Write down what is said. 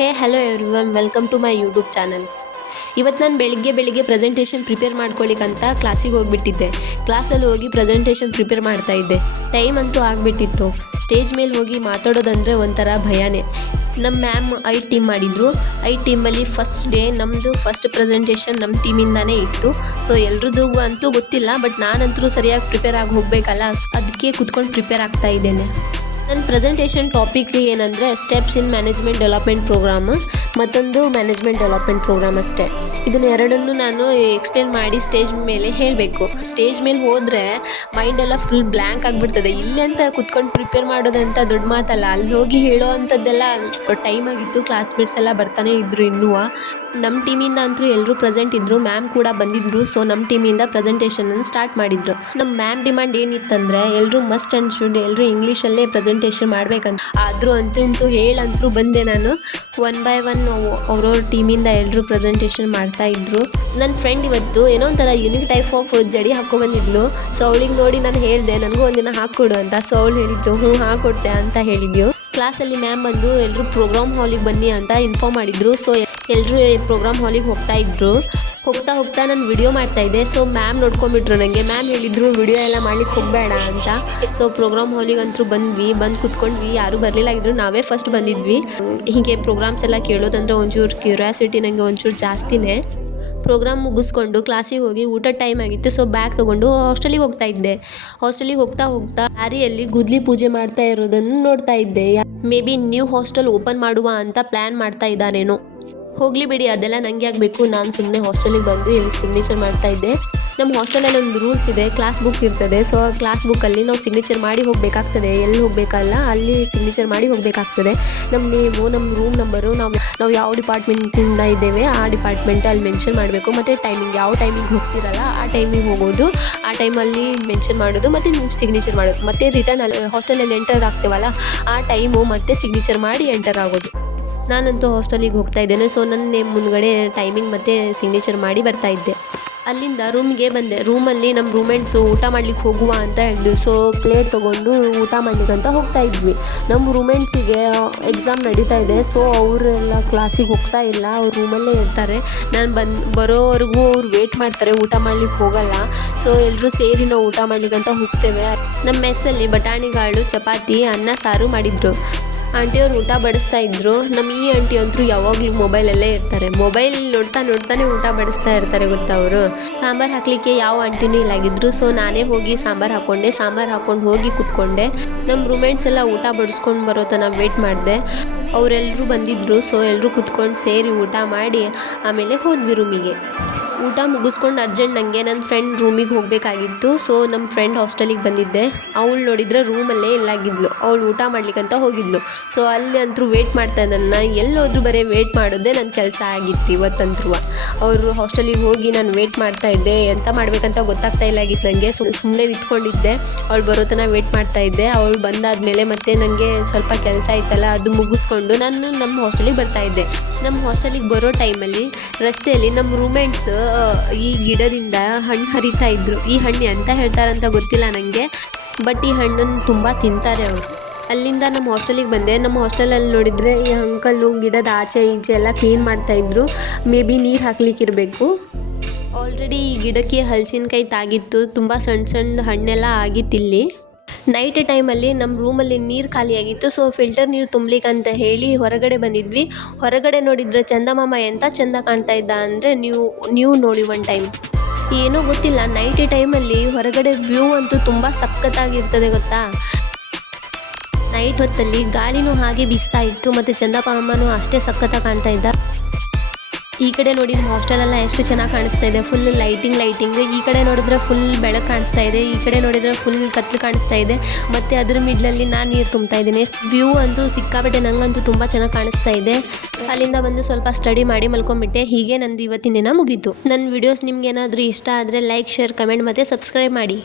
Hey hello everyone welcome to my YouTube channel ಇವತ್ತು ನಾನು ಬೆಳಿಗ್ಗೆ ಬೆಳಿಗ್ಗೆ ಪ್ರೆಸೆಂಟೇಷನ್ ಪ್ರಿಪೇರ್ ಮಾಡ್ಕೊಳ್ಳಿಕ್ಕಂತ ಕ್ಲಾಸಿಗೆ ಹೋಗಿಬಿಟ್ಟಿದ್ದೆ. ಕ್ಲಾಸಲ್ಲಿ ಹೋಗಿ ಪ್ರೆಸೆಂಟೇಷನ್ ಪ್ರಿಪೇರ್ ಮಾಡ್ತಾ ಇದ್ದೆ. ಟೈಮ್ ಅಂತೂ ಆಗಿಬಿಟ್ಟಿತ್ತು. ಸ್ಟೇಜ್ ಮೇಲೆ ಹೋಗಿ ಮಾತಾಡೋದಂದರೆ ಒಂಥರ ಭಯನೇ. ನಮ್ಮ ಮ್ಯಾಮ್ ಐ ಟೀಮ್ ಮಾಡಿದರು. ಐ ಟೀಮಲ್ಲಿ ಫಸ್ಟ್ ಡೇ ನಮ್ಮದು ಫಸ್ಟ್ ಪ್ರೆಸೆಂಟೇಷನ್ ನಮ್ಮ ಟೀಮಿಂದಾನೇ ಇತ್ತು. ಸೊ ಎಲ್ರದ್ದು ಅಂತೂ ಗೊತ್ತಿಲ್ಲ ಬಟ್ ನಾನಂತೂ ಸರಿಯಾಗಿ ಪ್ರಿಪೇರ್ ಆಗಿ ಹೋಗಬೇಕಲ್ಲ. ಅದಕ್ಕೆ ಕುತ್ಕೊಂಡು ಪ್ರಿಪೇರ್ ಆಗ್ತಾ ಇದ್ದೇನೆ. ನನ್ನ ಪ್ರೆಸೆಂಟೇಷನ್ ಟಾಪಿಕ್ ಏನಂದರೆ steps in management development programme ಮತ್ತೊಂದು ಮ್ಯಾನೇಜ್ಮೆಂಟ್ ಡೆವಲಪ್ಮೆಂಟ್ ಪ್ರೋಗ್ರಾಮ್ ಅಷ್ಟೇ. ಇದನ್ನ ಎರಡನ್ನೂ ನಾನು ಎಕ್ಸ್ಪ್ಲೇನ್ ಮಾಡಿ ಸ್ಟೇಜ್ ಮೇಲೆ ಹೇಳಬೇಕು. ಸ್ಟೇಜ್ ಮೇಲೆ ಹೋದರೆ ಮೈಂಡ್ ಎಲ್ಲ ಫುಲ್ ಬ್ಲ್ಯಾಂಕ್ ಆಗಿಬಿಡ್ತದೆ. ಇಲ್ಲಿ ಅಂತ ಕುತ್ಕೊಂಡು ಪ್ರಿಪೇರ್ ಮಾಡೋದಂತ ದೊಡ್ಡ ಮಾತಲ್ಲ. ಅಲ್ಲಿ ಹೋಗಿ ಹೇಳೋ ಅಂಥದ್ದೆಲ್ಲ ಟೈಮ್ ಆಗಿತ್ತು ಕ್ಲಾಸ್ಮೇಟ್ಸ್ ಎಲ್ಲ ಬರ್ತಾನೆ ಇದ್ದರು ಇನ್ನೂ ನಮ್ಮ ಟೀಮಿಂದ ಅಂತೂ ಎಲ್ಲರೂ ಪ್ರೆಸೆಂಟ್ ಇದ್ದರು ಮ್ಯಾಮ್ ಕೂಡ ಬಂದಿದ್ದರು ಸೊ ನಮ್ಮ ಟೀಮಿಂದ ಪ್ರೆಸೆಂಟೇಷನನ್ನು ಸ್ಟಾರ್ಟ್ ಮಾಡಿದ್ರು. ನಮ್ಮ ಮ್ಯಾಮ್ ಡಿಮ್ಯಾಂಡ್ ಏನಿತ್ತಂದರೆ ಎಲ್ಲರೂ ಮಸ್ಟ್ ಆ್ಯಂಡ್ ಶುಡ್ ಎಲ್ಲರೂ ಇಂಗ್ಲೀಷಲ್ಲೇ ಪ್ರೆಸೆಂಟೇಷನ್ ಮಾಡ್ಬೇಕಂತ. ಆದರೂ ಅಂತೂ ಇಂತೂ ಹೇಳಂತೂ ಬಂದೆ ನಾನು. ಒನ್ ಬೈ ಒನ್ ಅವ್ರವ್ರ ಟೀಮಿಂದ ಎಲ್ಲರೂ ಪ್ರೆಸೆಂಟೇಷನ್ ಮಾಡ್ತಾ ಇದ್ರು. ನನ್ನ ಫ್ರೆಂಡ್ ಇವತ್ತು ಏನೋ ಒಂಥರ ಯುನಿಕ್ ಟೈಪ್ ಆಫ್ ಜಡಿ ಹಾಕೊಬಂದಿದ್ಲು. ಸೊ ಅವಳಿಗೆ ನೋಡಿ ನಾನು ಹೇಳಿದೆ, ನನಗೂ ಒಂದಿನ ಹಾಕ್ಕೊಡು ಅಂತ. ಸೊ ಅವಳು ಹೇಳಿದ್ದು, ಹ್ಞೂ ಹಾಕ್ಕೊಡ್ತೆ ಅಂತ ಹೇಳಿದ್ಯು ಕ್ಲಾಸಲ್ಲಿ ಮ್ಯಾಮ್ ಬಂದು ಎಲ್ಲರೂ ಪ್ರೋಗ್ರಾಮ್ ಹಾಲಿಗೆ ಬನ್ನಿ ಅಂತ ಇನ್ಫಾರ್ಮ್ ಮಾಡಿದ್ರು. ಸೊ ಎಲ್ಲರೂ ಪ್ರೋಗ್ರಾಮ್ ಹಾಲಿಗೆ ಹೋಗ್ತಾ ಇದ್ದರು ಹೋಗ್ತಾ ಹೋಗ್ತಾ ನಾನು ವಿಡಿಯೋ ಮಾಡ್ತಾ ಇದ್ದೆ. ಸೊ ಮ್ಯಾಮ್ ನೋಡ್ಕೊಂಬಿಟ್ರು ನನಗೆ ಮ್ಯಾಮ್ ಹೇಳಿದ್ರು ವಿಡಿಯೋ ಎಲ್ಲ ಮಾಡ್ಲಿಕ್ಕೆ ಹೋಗಬೇಡ ಅಂತ. ಸೊ ಪ್ರೋಗ್ರಾಮ್ ಹಾಲಿಗೆ ಅಂತೂ ಬಂದ್ವಿ. ಬಂದು ಕುತ್ಕೊಂಡ್ವಿ. ಯಾರೂ ಬರಲಿಲ್ಲ. ಆಗಿದ್ರು ನಾವೇ ಫಸ್ಟ್ ಬಂದಿದ್ವಿ. ಹೀಗೆ ಪ್ರೋಗ್ರಾಮ್ಸ್ ಎಲ್ಲ ಕೇಳೋದಂದ್ರೆ ಒಂಚೂರು ಕ್ಯೂರಿಯಾಸಿಟಿ ನನಗೆ ಒಂಚೂರು ಜಾಸ್ತಿನೇ. ಪ್ರೋಗ್ರಾಮ್ ಮುಗಿಸ್ಕೊಂಡು ಕ್ಲಾಸಿಗೆ ಹೋಗಿ ಊಟ ಟೈಮ್ ಆಗಿತ್ತು. ಸೊ ಬ್ಯಾಗ್ ತೊಗೊಂಡು ಹಾಸ್ಟೆಲಿಗೆ ಹೋಗ್ತಾ ಇದ್ದೆ. ಹಾಸ್ಟೆಲಿಗೆ ಹೋಗ್ತಾ ಹೋಗ್ತಾ ದಾರಿಯಲ್ಲಿ ಗುದ್ಲಿ ಪೂಜೆ ಮಾಡ್ತಾ ಇರೋದನ್ನು ನೋಡ್ತಾ ಇದ್ದೆ. May be new hostel open ಮಾಡುವ ಅಂತ ಪ್ಲ್ಯಾನ್ ಮಾಡ್ತಾ ಇದ್ದಾರೇನೋ ಹೋಗಲಿ ಬಿಡಿ, ಅದೆಲ್ಲ ನನಗೆ ಆಗಬೇಕು. ನಾನು ಸುಮ್ಮನೆ ಹಾಸ್ಟೆಲಿಗೆ ಬಂದು ಇಲ್ಲಿ ಸಿಗ್ನೇಚರ್ ಮಾಡ್ತಾ ಇದ್ದೆ. ನಮ್ಮ ಹಾಸ್ಟೆಲಲ್ಲಿ ಒಂದು ರೂಲ್ಸ್ ಇದೆ ಕ್ಲಾಸ್ ಬುಕ್ ಇರ್ತದೆ. ಸೊ ಆ ಕ್ಲಾಸ್ ಬುಕ್ಕಲ್ಲಿ ನಾವು ಸಿಗ್ನೇಚರ್ ಮಾಡಿ ಹೋಗಬೇಕಾಗ್ತದೆ. ಎಲ್ಲಿ ಹೋಗಬೇಕಲ್ಲ ಅಲ್ಲಿ ಸಿಗ್ನೇಚರ್ ಮಾಡಿ ಹೋಗಬೇಕಾಗ್ತದೆ. ನಮ್ಮ ನೇಮು ನಮ್ಮ ರೂಮ್ ನಂಬರು ನಾವು ನಾವು ಯಾವ ಡಿಪಾರ್ಟ್ಮೆಂಟಿಂದ ಇದ್ದೇವೆ, ಆ ಡಿಪಾರ್ಟ್ಮೆಂಟ್ ಅಲ್ಲಿ ಮೆನ್ಷನ್ ಮಾಡಬೇಕು. ಮತ್ತು ಟೈಮಿಂಗ್ ಯಾವ ಟೈಮಿಗೆ ಹೋಗ್ತಿರಲ್ಲ, ಆ ಟೈಮಿಗೆ ಹೋಗೋದು. ಆ ಟೈಮಲ್ಲಿ ಮೆನ್ಷನ್ ಮಾಡೋದು, ಮತ್ತು ನೀವು ಸಿಗ್ನೇಚರ್ ಮಾಡೋದು. ಮತ್ತು ರಿಟರ್ನ್ ಅಲ್ಲಿ ಹಾಸ್ಟೆಲಲ್ಲಿ ಎಂಟರ್ ಆಗ್ತೇವಲ್ಲ, ಆ ಟೈಮು ಮತ್ತೆ ಸಿಗ್ನೇಚರ್ ಮಾಡಿ ಎಂಟರ್ ಆಗೋದು. ನಾನಂತೂ ಹಾಸ್ಟೆಲಿಗೆ ಹೋಗ್ತಾ ಇದ್ದೇನೆ. ಸೊ ನನ್ನ ನೇಮ್ ಮುಂದ್ಗಡೆ ಟೈಮಿಂಗ್ ಮತ್ತು ಸಿಗ್ನೇಚರ್ ಮಾಡಿ ಬರ್ತಾ ಇದ್ದೆ. ಅಲ್ಲಿಂದ ರೂಮ್ಗೆ ಬಂದೆ. ರೂಮಲ್ಲಿ ನಮ್ಮ ರೂಮೆಂಟ್ಸು ಊಟ ಮಾಡ್ಲಿಕ್ಕೆ ಹೋಗುವ ಅಂತ ಹೇಳಿದ್ವಿ ಸೊ ಪ್ಲೇಟ್ ತೊಗೊಂಡು ಊಟ ಮಾಡ್ಲಿಕ್ಕೆ ಅಂತ ಹೋಗ್ತಾ ಇದ್ವಿ. ನಮ್ಮ ರೂಮೆಂಟ್ಸಿಗೆ ಎಕ್ಸಾಮ್ ನಡೀತಾ ಇದೆ. ಸೊ ಅವರೆಲ್ಲ ಕ್ಲಾಸಿಗೆ ಹೋಗ್ತಾ ಇಲ್ಲ. ಅವ್ರು ರೂಮಲ್ಲೇ ಇರ್ತಾರೆ. ನಾನು ಬಂದು, ಬರೋವರೆಗೂ ಅವ್ರು ವೇಟ್ ಮಾಡ್ತಾರೆ. ಊಟ ಮಾಡ್ಲಿಕ್ಕೆ ಹೋಗಲ್ಲ. ಸೊ ಎಲ್ಲರೂ ಸೇರಿ ನಾವು ಊಟ ಮಾಡ್ಲಿಕ್ಕೆ ಹೋಗ್ತೇವೆ. ನಮ್ಮ ಮೆಸ್ಸಲ್ಲಿ ಬಟಾಣಿಗಾಳು, ಚಪಾತಿ, ಅನ್ನ, ಸಾರು ಮಾಡಿದರು. ಆಂಟಿಯವ್ರು ಊಟ ಬಡಿಸ್ತಾ ಇದ್ರು. ನಮ್ಮ ಈ ಆಂಟಿ ಅಂತೂ ಯಾವಾಗಲೂ ಮೊಬೈಲಲ್ಲೇ ಇರ್ತಾರೆ. ಮೊಬೈಲ್ ನೋಡ್ತಾ ನೋಡ್ತಾನೆ ಊಟ ಬಡಿಸ್ತಾ ಇರ್ತಾರೆ ಗೊತ್ತಾ ಅವರು. ಸಾಂಬಾರು ಹಾಕ್ಲಿಕ್ಕೆ ಯಾವ ಆಂಟಿನೂ ಇಲ್ಲಾಗಿದ್ರು. ಸೊ ನಾನೇ ಹೋಗಿ ಸಾಂಬಾರು ಹಾಕೊಂಡೆ. ಸಾಂಬಾರು ಹಾಕ್ಕೊಂಡು ಹೋಗಿ ಕೂತ್ಕೊಂಡೆ. ನಮ್ಮ ರೂಮೆಂಟ್ಸ್ ಎಲ್ಲ ಊಟ ಬಡಿಸ್ಕೊಂಡು ಬರೋ ತನಕ ವೇಟ್ ಮಾಡಿದೆ. ಅವರೆಲ್ಲರೂ ಬಂದಿದ್ದರು ಸೊ ಎಲ್ಲರೂ ಕೂತ್ಕೊಂಡು ಸೇರಿ ಊಟ ಮಾಡಿ ಆಮೇಲೆ ಹೋದ್ವಿ ರೂಮಿಗೆ ಊಟ ಮುಗಿಸ್ಕೊಂಡು ಅರ್ಜೆಂಟ್ ನನಗೆ ನನ್ನ ಫ್ರೆಂಡ್ ರೂಮಿಗೆ ಹೋಗಬೇಕಾಗಿತ್ತು. ಸೊ ನಮ್ಮ ಫ್ರೆಂಡ್ ಹಾಸ್ಟೆಲಿಗೆ ಬಂದಿದ್ದೆ. ಅವಳು ನೋಡಿದ್ರೆ ರೂಮಲ್ಲೇ ಇಲ್ಲಾಗಿದ್ಲು. ಅವಳು ಊಟ ಮಾಡ್ಲಿಕ್ಕಂತ ಹೋಗಿದ್ಲು. ಸೊ ಅಲ್ಲಿ ಅಂತೂ ವೇಟ್ ಮಾಡ್ತಾ ಇದ್ದನ್ನ ಎಲ್ಲೋದ್ರೂ ಬರೀ ವೇಟ್ ಮಾಡೋದೇ ನನ್ನ ಕೆಲಸ ಆಗಿತ್ತು ಇವತ್ತಂತ್ರೂ ಅವರು ಹಾಸ್ಟೆಲಿಗೆ ಹೋಗಿ ನಾನು ವೇಟ್ ಮಾಡ್ತಾ ಇದ್ದೆ. ಎಂತ ಮಾಡಬೇಕಂತ ಗೊತ್ತಾಗ್ತಾ ಇಲ್ಲ ಆಗಿತ್ತು ನನಗೆ ಸುಮ್ಮನೆ ನಿಂತ್ಕೊಂಡಿದ್ದೆ. ಅವಳು ಬರೋ ತನಕ ವೇಟ್ ಮಾಡ್ತಾ ಇದ್ದೆ. ಅವಳು ಬಂದಾದಮೇಲೆ ಮತ್ತೆ ನನಗೆ ಸ್ವಲ್ಪ ಕೆಲಸ ಇತ್ತಲ್ಲ, ಅದು ಮುಗಿಸ್ಕೊಂಡು ನಾನು ನಮ್ಮ ಹಾಸ್ಟೆಲಿಗೆ ಬರ್ತಾ ಇದ್ದೆ. ನಮ್ಮ ಹಾಸ್ಟೆಲಿಗೆ ಬರೋ ಟೈಮಲ್ಲಿ ರಸ್ತೆಯಲ್ಲಿ ನಮ್ಮ ರೂಮೆಂಟ್ಸ್ ಈ ಗಿಡದಿಂದ ಹಣ್ಣು ಹರಿತಾ ಇದ್ರು. ಈ ಹಣ್ಣು ಎಂತ ಹೇಳ್ತಾರಂತ ಗೊತ್ತಿಲ್ಲ ನನಗೆ ಬಟ್ ಈ ಹಣ್ಣನ್ನು ತುಂಬ ತಿಂತಾರೆ ಅವರು. ಅಲ್ಲಿಂದ ನಮ್ಮ ಹಾಸ್ಟೆಲಿಗೆ ಬಂದೆ. ನಮ್ಮ ಹಾಸ್ಟೆಲಲ್ಲಿ ನೋಡಿದರೆ ಈ ಅಂಕಲ್ಲು ಗಿಡದ ಆಚೆ ಈಚೆ ಎಲ್ಲ ಕ್ಲೀನ್ ಮಾಡ್ತಾಯಿದ್ರು ಮೇ ಬಿ ನೀರು ಹಾಕ್ಲಿಕ್ಕಿರಬೇಕು ಆಲ್ರೆಡಿ ಈ ಗಿಡಕ್ಕೆ ಹಲಸಿನಕಾಯಿ ತಾಗಿತ್ತು. ತುಂಬ ಸಣ್ಣ ಸಣ್ಣ ಹಣ್ಣೆಲ್ಲ ಆಗಿತ್ತಿಲ್ಲಿ ನೈಟ್ ಟೈಮಲ್ಲಿ ನಮ್ಮ ರೂಮಲ್ಲಿ ನೀರು ಖಾಲಿಯಾಗಿತ್ತು ಸೊ ಫಿಲ್ಟರ್ ನೀರು ತುಂಬಲಿಕ್ಕೆ ಅಂತ ಹೇಳಿ ಹೊರಗಡೆ ಬಂದಿದ್ವಿ. ಹೊರಗಡೆ ನೋಡಿದರೆ ಚಂದಮಾಮ ಎಂತ ಚಂದ ಕಾಣ್ತಾ ಇದ್ದ ಅಂದರೆ ನೀವು ನೀವು ನೋಡಿ ಒನ್ ಟೈಮ್ ಏನೂ ಗೊತ್ತಿಲ್ಲ ನೈಟ್ ಟೈಮಲ್ಲಿ ಹೊರಗಡೆ ವ್ಯೂ ಅಂತೂ ತುಂಬ ಸಖತ್ತಾಗಿರ್ತದೆ ಗೊತ್ತಾ? ನೈಟ್ ಹೊತ್ತಲ್ಲಿ ಗಾಳಿನೂ ಹಾಗೆ ಬೀಸ್ತಾ ಇತ್ತು, ಮತ್ತು ಚಂದಮಾಮನೂ ಅಷ್ಟೇ ಸಖತ್ತಾಗಿ ಕಾಣ್ತಾ ಇದ್ದ. ಈ ಕಡೆ ನೋಡಿ ಹಾಸ್ಟೆಲ್ ಹಾಸ್ಟೆಲೆಲ್ಲ ಎಷ್ಟು ಚೆನ್ನಾಗಿ ಕಾಣಿಸ್ತಾ ಇದೆ. ಫುಲ್ ಲೈಟಿಂಗ್ ಲೈಟಿಂಗ್ ಈ ಕಡೆ ನೋಡಿದ್ರೆ ಫುಲ್ ಬೆಳಕು ಕಾಣಿಸ್ತಾ ಇದೆ. ಈ ಕಡೆ ನೋಡಿದ್ರೆ ಫುಲ್ ಕತ್ಲು ಕಾಣಿಸ್ತಾ ಇದೆ. ಮತ್ತೆ ಅದ್ರ ಮಿಡ್ಲಲ್ಲಿ ನಾನು ನೀರು ತುಂಬ್ತಾ ಇದ್ದೀನಿ. ವ್ಯೂ ಅಂತೂ ಸಿಕ್ಕಾಬಿಟ್ಟೆ ನಂಗಂತೂ ತುಂಬ ಚೆನ್ನಾಗಿ ಕಾಣಿಸ್ತಾ ಇದೆ. ಅಲ್ಲಿಂದ ಬಂದು ಸ್ವಲ್ಪ ಸ್ಟಡಿ ಮಾಡಿ ಮಲ್ಕೊಂಬಿಟ್ಟೆ. ಹೀಗೆ ನಂದು ಇವತ್ತಿನ ದಿನ ಮುಗೀತು. ನನ್ನ ವಿಡಿಯೋಸ್ ನಿಮ್ಗೆ ಏನಾದರೂ ಇಷ್ಟ ಆದರೆ ಲೈಕ್ ಶೇರ್ ಕಮೆಂಟ್ ಮತ್ತು ಸಬ್ಸ್ಕ್ರೈಬ್ ಮಾಡಿ.